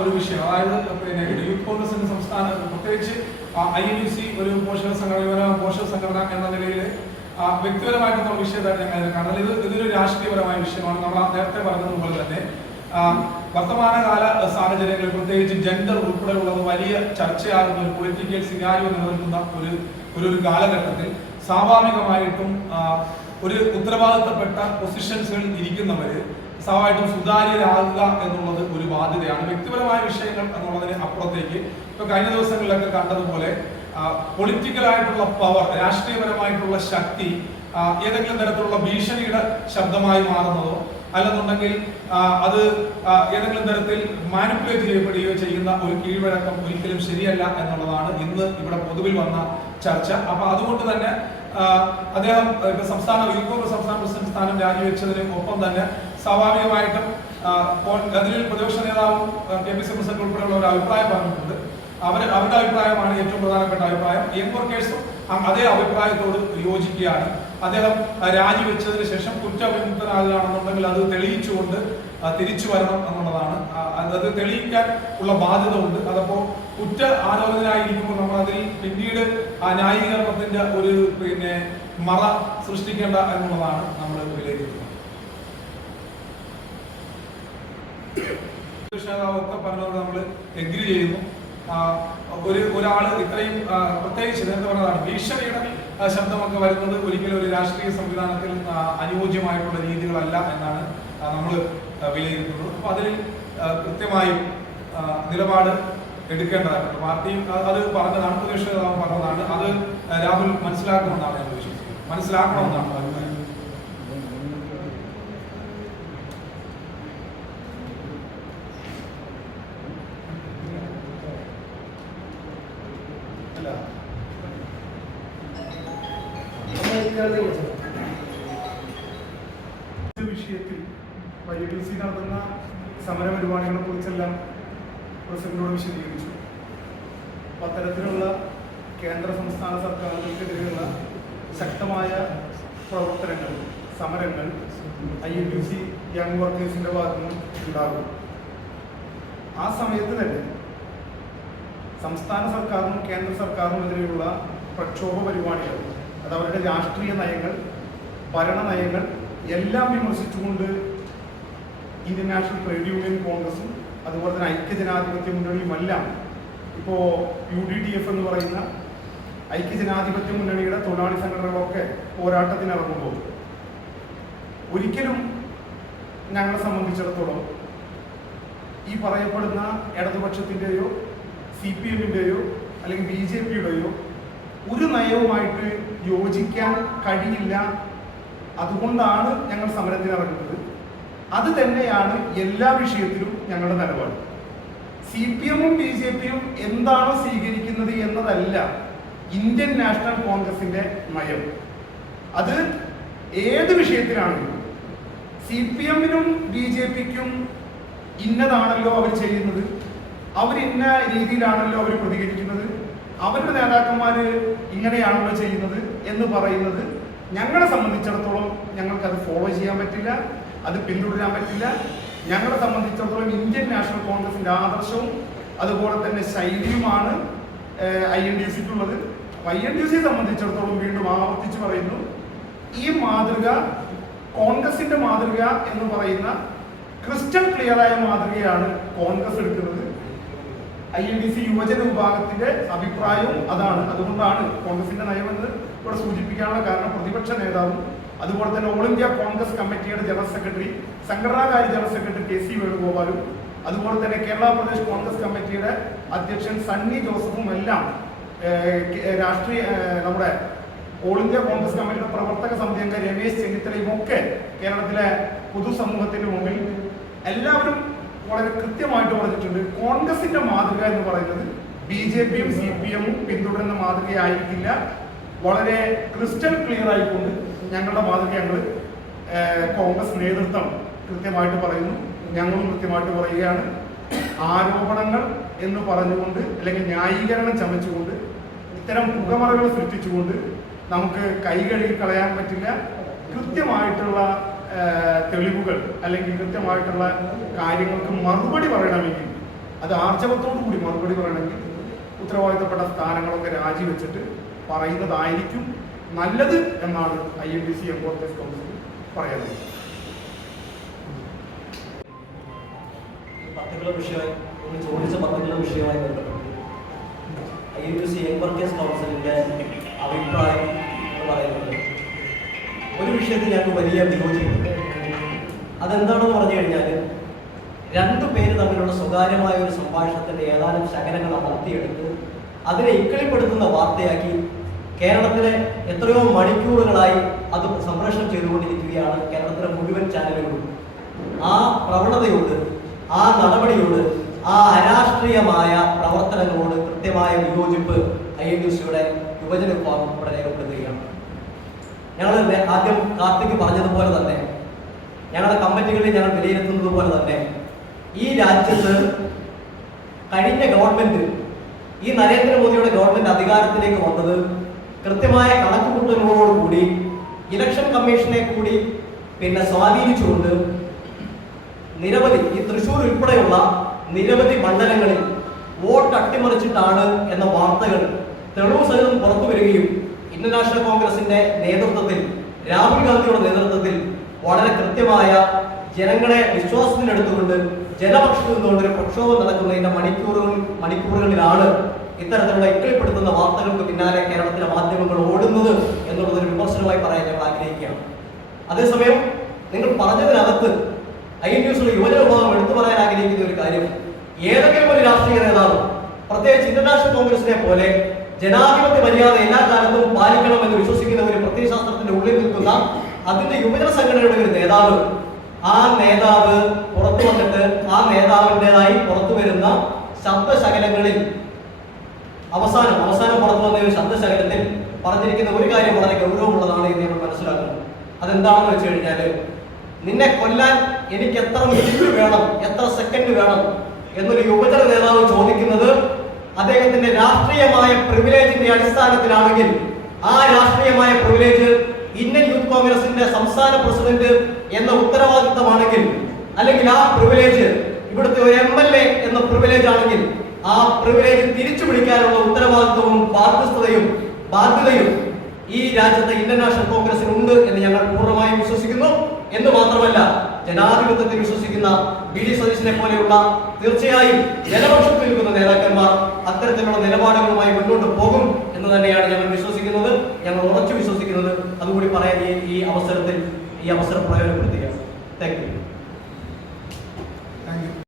ഒരു വിഷയം. അതായത് പിന്നെ യൂത്ത് കോൺഗ്രസിന്റെ സംസ്ഥാന പ്രത്യേകിച്ച് ഐ എൻ സി ഒരു പോഷക സംഘടന പോഷക സംഘടന എന്ന നിലയിൽ വ്യക്തിപരമായിട്ടുള്ള വിഷയമായിട്ട് ഞാൻ കാരണം ഇത് ഇതൊരു രാഷ്ട്രീയപരമായ വിഷയമാണ്. നമ്മൾ നേരത്തെ പറഞ്ഞതുപോലെ തന്നെ വർത്തമാനകാല സാഹചര്യങ്ങളിൽ പ്രത്യേകിച്ച് ജെൻഡർ ഉൾപ്പെടെയുള്ളത് വലിയ ചർച്ചയാകുന്ന ഒരു പൊളിറ്റിക്കൽ സിനാരിയോ നിലനിൽക്കുന്ന ഒരു ഒരു ഒരു കാലഘട്ടത്തിൽ സ്വാഭാവികമായിട്ടും ഒരു ഉത്തരവാദിത്തപ്പെട്ട പൊസിഷൻസുകളിൽ ഇരിക്കുന്നവര് സ്വാഭാവികമായിട്ടും സുതാര്യരാകുക എന്നുള്ളത് ഒരു ബാധ്യതയാണ് വ്യക്തിപരമായ വിഷയങ്ങൾ എന്നുള്ളതിന് അപ്പുറത്തേക്ക് ഇപ്പൊ കഴിഞ്ഞ ദിവസങ്ങളിലൊക്കെ കണ്ടതുപോലെ പൊളിറ്റിക്കൽ ആയിട്ടുള്ള പവർ രാഷ്ട്രീയപരമായിട്ടുള്ള ശക്തി ഏതെങ്കിലും തരത്തിലുള്ള ഭീഷണിയുടെ ശബ്ദമായി മാറുന്നതോ അല്ലെന്നുണ്ടെങ്കിൽ അത് ഏതെങ്കിലും തരത്തിൽ മാനിപ്പുലേറ്റ് ചെയ്യപ്പെടുകയോ ചെയ്യുന്ന ഒരു കീഴ്വഴക്കം ഒരിക്കലും ശരിയല്ല എന്നുള്ളതാണ് ഇന്ന് ഇവിടെ പൊതുവിൽ വന്ന ചർച്ച. അപ്പൊ അതുകൊണ്ട് തന്നെ അദ്ദേഹം സംസ്ഥാന യൂത്ത് സംസ്ഥാന പ്രസിഡന്റ് സ്ഥാനം രാജിവെച്ചതിനും ഒപ്പം തന്നെ സ്വാഭാവികമായിട്ടും അതിൽ പ്രതിപക്ഷ നേതാവും കെ പി സി പ്രസിഡന്റ് ഉൾപ്പെടെയുള്ള ഒരു അഭിപ്രായം പറഞ്ഞിട്ടുണ്ട്. അവർ അവരുടെ അഭിപ്രായമാണ് ഏറ്റവും പ്രധാനപ്പെട്ട അഭിപ്രായം. യങ് വർക്കേഴ്സും അതേ അഭിപ്രായത്തോട് യോജിക്കുകയാണ്. അദ്ദേഹം രാജിവെച്ചതിന് ശേഷം കുറ്റവിമുക്തനാകുകയാണെന്നുണ്ടെങ്കിൽ അത് തെളിയിച്ചുകൊണ്ട് തിരിച്ചു വരണം എന്നുള്ളതാണ്. അത് തെളിയിക്കാൻ ഉള്ള ബാധ്യത ഉണ്ട് അതപ്പോ കുറ്റ ആരോപണത്തിനായിരിക്കുമ്പോൾ നമ്മൾ അതിൽ പിന്നീട് ആ ന്യായീകരണത്തിന്റെ ഒരു പിന്നെ മറ സൃഷ്ടിക്കേണ്ട എന്നുള്ളതാണ് നമ്മൾ വിലയിരുത്തുന്നത്. പ്രതിഷേധാവൊക്കെ പറഞ്ഞത് നമ്മൾ എഗ്രി ചെയ്യുന്നു. ഒരു ഒരാൾ ഇത്രയും പ്രത്യേകിച്ച് നേരത്തെ പറഞ്ഞതാണ് ഭീഷണിയുടെ ശബ്ദമൊക്കെ വരുന്നത് ഒരിക്കലും ഒരു രാഷ്ട്രീയ സംവിധാനത്തിൽ അനുയോജ്യമായിട്ടുള്ള രീതികളല്ല എന്നാണ് നമ്മൾ വിലയിരുത്തുന്നത്. അപ്പൊ അതിൽ കൃത്യമായും നിലപാട് എടുക്കേണ്ടതായിട്ടുണ്ട്. പാർട്ടി അത് പറഞ്ഞതാണ് പ്രതിപക്ഷ നേതാവ് പറഞ്ഞതാണ് അത് രാഹുൽ മനസ്സിലാക്കണമെന്നാണ് ഞാൻ വിശ്വസിക്കുന്നത് മനസ്സിലാക്കണമെന്നാണ് അഭിപ്രായം അല്ല ഈ വിഷയത്തിൽ വൈ ഡി സി നടത്തുന്ന സമര പരിപാടികളെ കുറിച്ചെല്ലാം പ്രസിഡന്റിനോട് വിശദീകരിച്ചു. അത്തരത്തിലുള്ള കേന്ദ്ര സംസ്ഥാന സർക്കാരുകൾക്കെതിരെയുള്ള ശക്തമായ പ്രവർത്തനങ്ങൾ സമരങ്ങൾ I N U C young വർക്കേഴ്സിന്റെ ഭാഗത്തുനിന്നും ഉണ്ടാകും. ആ സമയത്ത് തന്നെ സംസ്ഥാന സർക്കാരും കേന്ദ്ര സർക്കാരും എതിരെയുള്ള പ്രക്ഷോഭ പരിപാടികൾ അത് അവരുടെ രാഷ്ട്രീയ നയങ്ങൾ ഭരണ നയങ്ങൾ എല്ലാം വിമർശിച്ചുകൊണ്ട് ഇന്ത്യൻ നാഷണൽ ട്രേഡ് യൂണിയൻ കോൺഗ്രസും അതുപോലെ തന്നെ ഐക്യജനാധിപത്യ മുന്നണിയുമെല്ലാം ഇപ്പോൾ യു ഡി ടി എഫ് എന്ന് പറയുന്ന ഐക്യജനാധിപത്യ മുന്നണിയുടെ തൊഴിലാളി സംഘടനകളൊക്കെ പോരാട്ടത്തിനിറങ്ങുമ്പോൾ ഒരിക്കലും ഞങ്ങളെ സംബന്ധിച്ചിടത്തോളം ഈ പറയപ്പെടുന്ന ഇടതുപക്ഷത്തിന്റെയോ സി പി എമ്മിന്റെയോ അല്ലെങ്കിൽ ബി ജെ പിയുടെയോ ഒരു നയവുമായിട്ട് യോജിക്കാൻ കഴിയില്ല. അതുകൊണ്ടാണ് ഞങ്ങൾ സമരത്തിന് ഇറങ്ങുന്നത്. അത് തന്നെയാണ് എല്ലാ വിഷയത്തിലും ഞങ്ങളുടെ നിലപാട്. സി പി എമ്മും ബി ജെ പിയും എന്താണോ സ്വീകരിക്കുന്നത് എന്നതല്ല ഇന്ത്യൻ നാഷണൽ കോൺഗ്രസിന്റെ നയം. അത് ഏത് വിഷയത്തിലാണെങ്കിലും സി പി എമ്മിനും ബി ജെ പിക്കും ഇന്നതാണല്ലോ അവർ ചെയ്യുന്നത്. അവർ ഇന്ന രീതിയിലാണല്ലോ അവർ പ്രതികരിക്കുന്നത്? അവരുടെ നേതാക്കന്മാർ ഇങ്ങനെയാണല്ലോ ചെയ്യുന്നത് എന്ന് പറയുന്നത് ഞങ്ങളെ സംബന്ധിച്ചിടത്തോളം ഞങ്ങൾക്കത് ഫോളോ ചെയ്യാൻ പറ്റില്ല അത് പിന്തുടരാൻ പറ്റില്ല. ഞങ്ങളെ സംബന്ധിച്ചിടത്തോളം ഇന്ത്യൻ നാഷണൽ കോൺഗ്രസിന്റെ ആദർശവും അതുപോലെ തന്നെ ശൈലിയുമാണ് ഐ എൻ ഡി സിക്കുള്ളത്. ഐ എൻ ഡി സിയെ സംബന്ധിച്ചിടത്തോളം വീണ്ടും ആവർത്തിച്ച് പറയുന്നു ഈ മാതൃക കോൺഗ്രസിന്റെ മാതൃക എന്ന് പറയുന്ന ക്രിസ്റ്റൽ ക്ലിയറായ മാതൃകയാണ് കോൺഗ്രസ് എടുക്കുന്നത്. ഐ എൻ ഡി സി യുവജന വിഭാഗത്തിന്റെ അഭിപ്രായവും അതാണ്. അതുകൊണ്ടാണ് കോൺഗ്രസിന്റെ നയമെന്ന് ഇവിടെ സൂചിപ്പിക്കാനുള്ള കാരണം പ്രതിപക്ഷ നേതാവും അതുപോലെ തന്നെ ഓൾ ഇന്ത്യ കോൺഗ്രസ് കമ്മിറ്റിയുടെ ജനറൽ സെക്രട്ടറി സംഘടനാകാര്യ ജനറൽ സെക്രട്ടറി കെ സി വേണുഗോപാലും അതുപോലെ തന്നെ കേരള പ്രദേശ് കോൺഗ്രസ് കമ്മിറ്റിയുടെ അധ്യക്ഷൻ സണ്ണി ജോസഫും എല്ലാം രാഷ്ട്രീയ നമ്മുടെ ഓൾ ഇന്ത്യ കോൺഗ്രസ് കമ്മിറ്റിയുടെ പ്രവർത്തക സമിതി അംഗം രമേശ് ചെന്നിത്തലയും ഒക്കെ കേരളത്തിലെ പൊതുസമൂഹത്തിന് മുമ്പിൽ എല്ലാവരും വളരെ കൃത്യമായിട്ട് പറഞ്ഞിട്ടുണ്ട്. കോൺഗ്രസിന്റെ മാതൃക എന്ന് പറയുന്നത് ബി ജെ പിയും സി പി എമ്മും പിന്തുടരുന്ന മാതൃകയായിരിക്കില്ല. വളരെ ക്രിസ്റ്റൽ ക്ലിയർ ആയിക്കൊണ്ട് ഞങ്ങളുടെ മാതൃക ഞങ്ങൾ കോൺഗ്രസ് നേതൃത്വം കൃത്യമായിട്ട് പറയുന്നു. ഞങ്ങളും കൃത്യമായിട്ട് പറയുകയാണ്. ആരോപണങ്ങൾ എന്ന് പറഞ്ഞുകൊണ്ട് അല്ലെങ്കിൽ ന്യായീകരണം ചമച്ചുകൊണ്ട് ഇത്തരം പുകമറകൾ സൃഷ്ടിച്ചുകൊണ്ട് നമുക്ക് കൈ കഴുകി കളയാൻ പറ്റില്ല. കൃത്യമായിട്ടുള്ള തെളിവുകൾ അല്ലെങ്കിൽ കൃത്യമായിട്ടുള്ള കാര്യങ്ങൾക്ക് മറുപടി പറയണമെങ്കിൽ അത് ആർജവത്തോടു കൂടി മറുപടി പറയണമെങ്കിൽ ഉത്തരവാദിത്തപ്പെട്ട സ്ഥാനങ്ങളൊക്കെ രാജിവെച്ചിട്ട് പറയുന്നതായിരിക്കും നല്ലത് എന്നാണ് I M B C importers council പറയുന്നത് ചോദിച്ച എൻ അഭിപ്രായം എന്ന് പറയുന്നത് ഒരു വിഷയത്തിൽ ഞങ്ങൾക്ക് വലിയ വിയോജിപ്പുണ്ട് അതെന്താണെന്ന് പറഞ്ഞു കഴിഞ്ഞാൽ രണ്ടു പേര് തമ്മിലുള്ള സ്വകാര്യമായ ഒരു സംഭാഷണത്തിന്റെ ഏതാനും ശകലങ്ങൾ അമർത്തിയെടുത്ത് അതിനെ ഇക്കിളിപ്പെടുത്തുന്ന വാർത്തയാക്കി കേരളത്തിലെ എത്രയോ മണിക്കൂറുകളായി അത് സംപ്രേഷണം ചെയ്തുകൊണ്ടിരിക്കുകയാണ് കേരളത്തിലെ മുഴുവൻ ചാനലുകളും. ആ പ്രവണതയോട് ആ നടപടിയോട് ആ അരാഷ്ട്രീയമായ പ്രവർത്തനങ്ങളോട് കൃത്യമായ വിയോജിപ്പ് ഐ എൻ ഡി സിയുടെ യുവജന വിഭാഗം ഇവിടെ രേഖപ്പെടുത്തുകയാണ് ഞങ്ങൾ ആദ്യം കാർത്തിക് പറഞ്ഞതുപോലെ തന്നെ. ഞങ്ങളുടെ കമ്മിറ്റികളിൽ ഞങ്ങൾ വിലയിരുത്തുന്നത് പോലെ തന്നെ. ഈ രാജ്യത്ത് കഴിഞ്ഞ ഗവൺമെന്റ് ഈ നരേന്ദ്രമോദിയുടെ ഗവൺമെന്റ് അധികാരത്തിലേക്ക് വന്നത് കൃത്യമായ കണക്കുകൂട്ടലുകളോടുകൂടി ഇലക്ഷൻ കമ്മീഷനെ കൂടി പിന്നെ സ്വാധീനിച്ചുകൊണ്ട് നിരവധി ഈ തൃശ്ശൂർ ഉൾപ്പെടെയുള്ള നിരവധി മണ്ഡലങ്ങളിൽ വോട്ട് അട്ടിമറിച്ചിട്ടാണ് എന്ന വാർത്തകൾ തെളിവ് സഹിതം പുറത്തു വരികയും ഇന്ത്യൻ നാഷണൽ കോൺഗ്രസിന്റെ നേതൃത്വത്തിൽ രാഹുൽ ഗാന്ധിയുടെ നേതൃത്വത്തിൽ വളരെ കൃത്യമായ ജനങ്ങളെ വിശ്വാസത്തിലെടുത്തുകൊണ്ട് ജനപക്ഷത്ത് നിന്നുകൊണ്ട് ഒരു പ്രക്ഷോഭം നടക്കുന്നതിന്റെ മണിക്കൂറുകൾ മണിക്കൂറുകളിലാണ് ഇത്തരത്തിലുള്ള ഇക്കളിപ്പെടുത്തുന്ന വാർത്തകൾക്ക് പിന്നാലെ കേരളത്തിലെ മാധ്യമങ്ങൾ ഓടുന്നത് എന്നുള്ളതൊരു വിമർശനമായി പറയാൻ ഞങ്ങൾ ആഗ്രഹിക്കുകയാണ്. അതേസമയം നിങ്ങൾ പറഞ്ഞതിനകത്ത് ഐ ന്യൂസിലെ യുവജന വിഭാഗം എടുത്തു പറയാൻ ആഗ്രഹിക്കുന്ന ഒരു കാര്യം ഏതെങ്കിലും ഒരു രാഷ്ട്രീയ നേതാവ് പ്രത്യേകിച്ച് ഇന്റർനാഷണൽ കോൺഗ്രസിനെ പോലെ ജനാധിപത്യ മര്യാദ എല്ലാ കാലത്തും പാലിക്കണം എന്ന് വിശ്വസിക്കുന്ന ഒരു പ്രത്യയശാസ്ത്രത്തിന്റെ ഉള്ളിൽ നിൽക്കുന്ന അതിന്റെ യുവജന സംഘടനയുടെ ഒരു നേതാവ്. ആ നേതാവ് പുറത്തു വന്നിട്ട് ആ നേതാവിന്റെതായി പുറത്തു വരുന്ന ശബ്ദശകലങ്ങളിൽ അവസാനം അവസാനം പുറത്തു വന്ന ഒരു ശബ്ദശകലത്തിൽ പറഞ്ഞിരിക്കുന്ന ഒരു കാര്യം വളരെ ഗൗരവമുള്ളതാണ് എന്ന് നമ്മൾ മനസ്സിലാക്കുന്നു. അതെന്താണെന്ന് വെച്ച് കഴിഞ്ഞാൽ നിന്നെ കൊല്ലാൻ എനിക്ക് എത്ര മിനിറ്റ് വേണം എത്ര സെക്കൻഡ് വേണം എന്നൊരു യുവജന നേതാവ് ചോദിക്കുന്നത് അദ്ദേഹത്തിന്റെ രാഷ്ട്രീയമായ പ്രിവിലേജിന്റെ അടിസ്ഥാനത്തിലാണെങ്കിൽ ആ രാഷ്ട്രീയമായ പ്രിവിലേജ് ഇന്ത്യൻ യൂത്ത് കോൺഗ്രസിന്റെ സംസ്ഥാന പ്രസിഡന്റ് എന്ന ഉത്തരവാദിത്തമാണെങ്കിൽ അല്ലെങ്കിൽ ആ പ്രിവിലേജ് ഇവിടുത്തെ ഒരു എം എൽ എ എന്ന പ്രിവിലേജ് ആണെങ്കിൽ ആ പ്രിവിലേജ് തിരിച്ചു പിടിക്കാനുള്ള ഉത്തരവാദിത്വവും ബാധ്യസ്ഥതയും ബാധ്യതയും ഈ രാജ്യത്തെ ഇന്ത്യൻ നാഷണൽ കോൺഗ്രസിന് ഉണ്ട് എന്ന് ഞങ്ങൾ പൂർണമായും വിശ്വസിക്കുന്നു. എന്ന് മാത്രമല്ല ജനാധിപത്യത്തിൽ വിശ്വസിക്കുന്ന ബി ഡി സതീശനെ പോലെയുള്ള തീർച്ചയായും ജനപക്ഷത്ത് നിൽക്കുന്ന നേതാക്കന്മാർ അത്തരത്തിലുള്ള നിലപാടുകളുമായി മുന്നോട്ട് പോകും എന്ന് തന്നെയാണ് ഞങ്ങൾ വിശ്വസിക്കുന്നത്. ഞങ്ങൾ ഉറച്ചു വിശ്വസിക്കുന്നത്. അതുകൂടി പറയാൻ ഈ അവസരത്തിൽ ഈ അവസരം പ്രയോജനപ്പെടുത്തുകയാണ് താങ്ക് യു